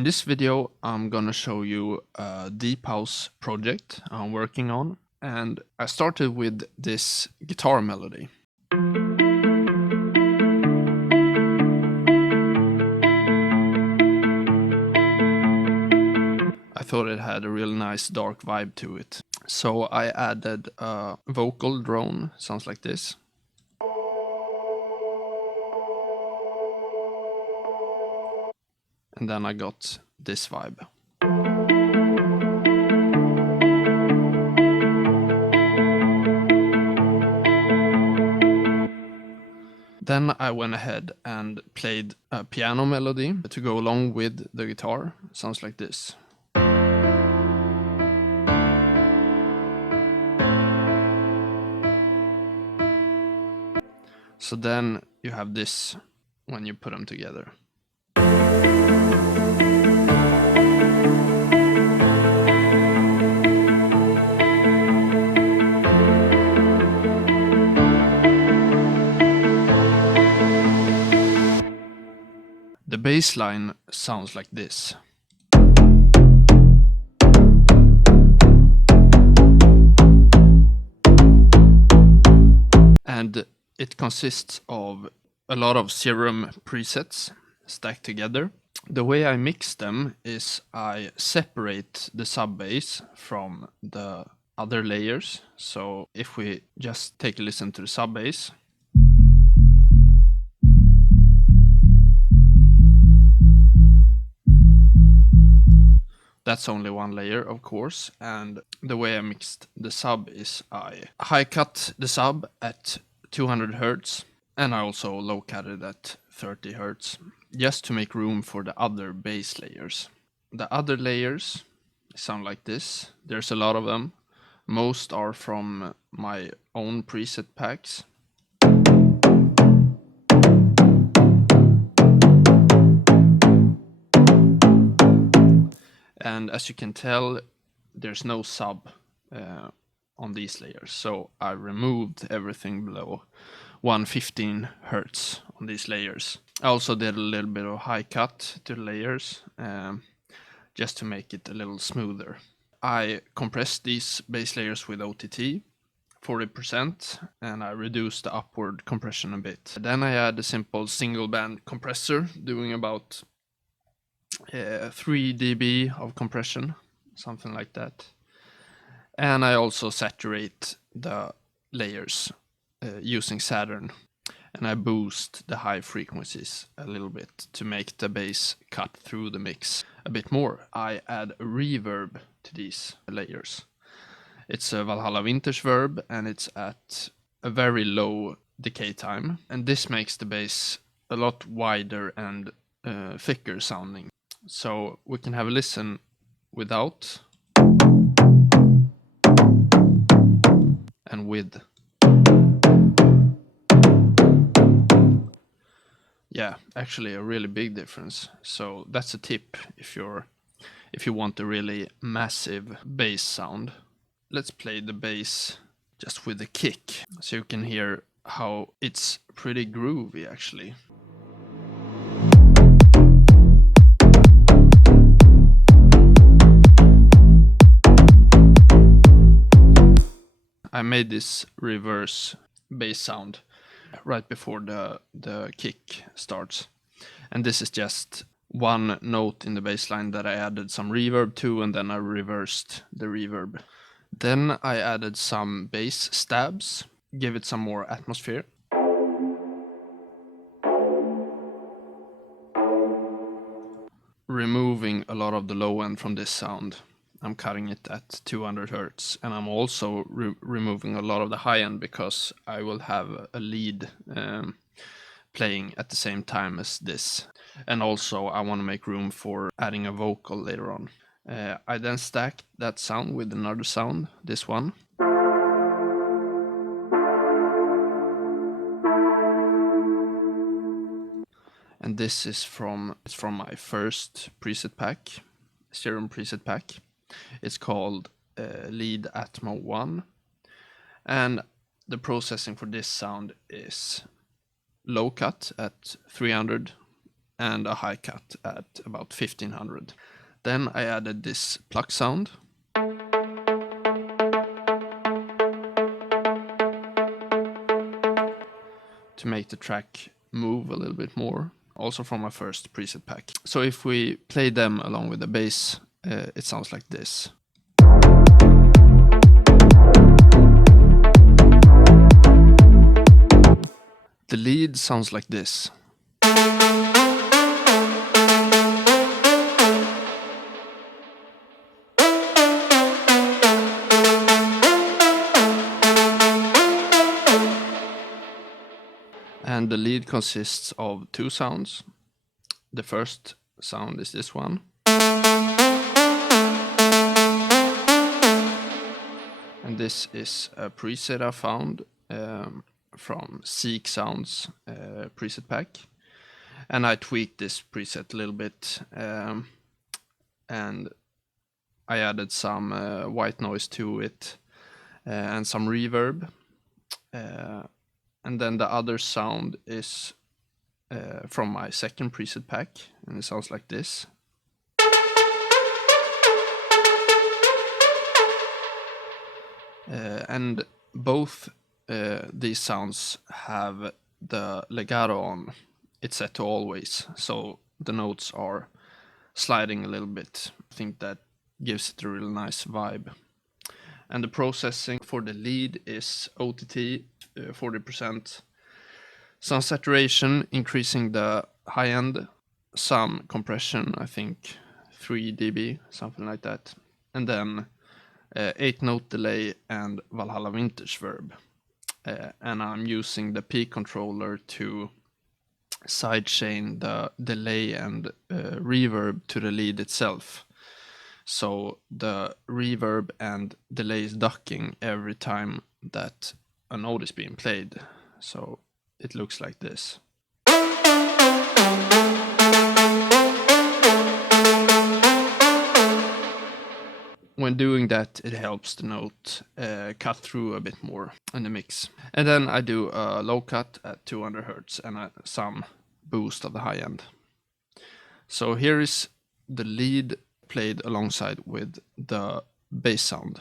In this video, I'm gonna show you a deep house project I'm working on, and I started with this guitar melody. I thought it had a real nice dark vibe to it. So I added a vocal drone, sounds like this. And then I got this vibe. Then I went ahead and played a piano melody to go along with the guitar. Sounds like this. So then you have this when you put them together. The bass line sounds like this. And it consists of a lot of serum presets stacked together. The way I mix them is I separate the sub bass from the other layers. So if we just take a listen to the sub bass, that's only one layer, of course, and the way I mixed the sub is I high cut the sub at 200 Hz and I also low cut it at 30 Hz just to make room for the other bass layers. The other layers sound like this. There's a lot of them. Most are from my own preset packs. And as you can tell, there's no sub on these layers. So I removed everything below 115 Hz on these layers. I also did a little bit of high cut to the layers just to make it a little smoother. I compressed these bass layers with OTT 40% and I reduced the upward compression a bit. Then I add a simple single band compressor doing about 3 dB of compression, something like that. And I also saturate the layers using Saturn, and I boost the high frequencies a little bit to make the bass cut through the mix a bit more. I add a reverb to these layers. It's a Valhalla Vintage verb and it's at a very low decay time, and this makes the bass a lot wider and thicker sounding. So we can have a listen without and with. Yeah, actually a really big difference. So that's a tip if you want a really massive bass sound. Let's play the bass just with the kick so you can hear how it's pretty groovy actually. I made this reverse bass sound right before the kick starts. And this is just one note in the bass line that I added some reverb to, and then I reversed the reverb. Then I added some bass stabs, give it some more atmosphere. Removing a lot of the low end from this sound. I'm cutting it at 200 Hz, and I'm also removing a lot of the high end because I will have a lead playing at the same time as this. And also I want to make room for adding a vocal later on. I then stacked that sound with another sound, this one. And this is from my first preset pack, Serum preset pack. It's called Lead Atmo 1, and the processing for this sound is low cut at 300 and a high cut at about 1500. Then I added this pluck sound. To make the track move a little bit more, also from my first preset pack. So if we play them along with the bass, it sounds like this. The lead sounds like this. And the lead consists of two sounds. The first sound is this one. And this is a preset I found from Seek Sounds preset pack. And I tweaked this preset a little bit. And I added some white noise to it and some reverb. And then the other sound is from my second preset pack, and it sounds like this. And both these sounds have the legato on. It's set to always, so the notes are sliding a little bit. I think that gives it a real nice vibe. And the processing for the lead is OTT, 40%. Some saturation, increasing the high end. Some compression, I think 3 dB, something like that. And then 8-note delay and Valhalla Vintage verb. And I'm using the P controller to sidechain the delay and reverb to the lead itself. So the reverb and delay is ducking every time that a note is being played. So it looks like this. When doing that, it helps the note cut through a bit more in the mix. And then I do a low cut at 200 Hz and some boost of the high end. So here is the lead played alongside with the bass sound.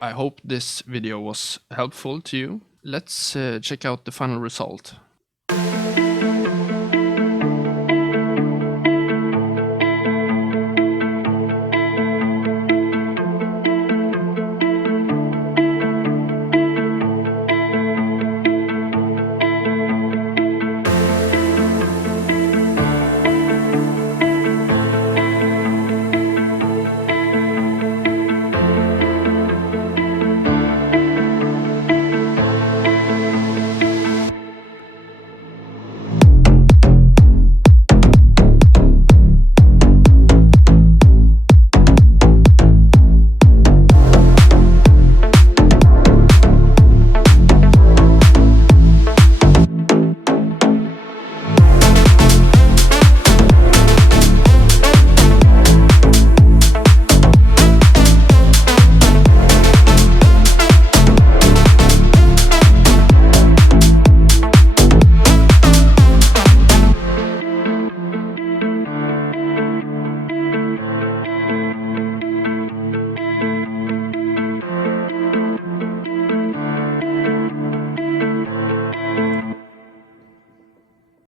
I hope this video was helpful to you. Let's check out the final result.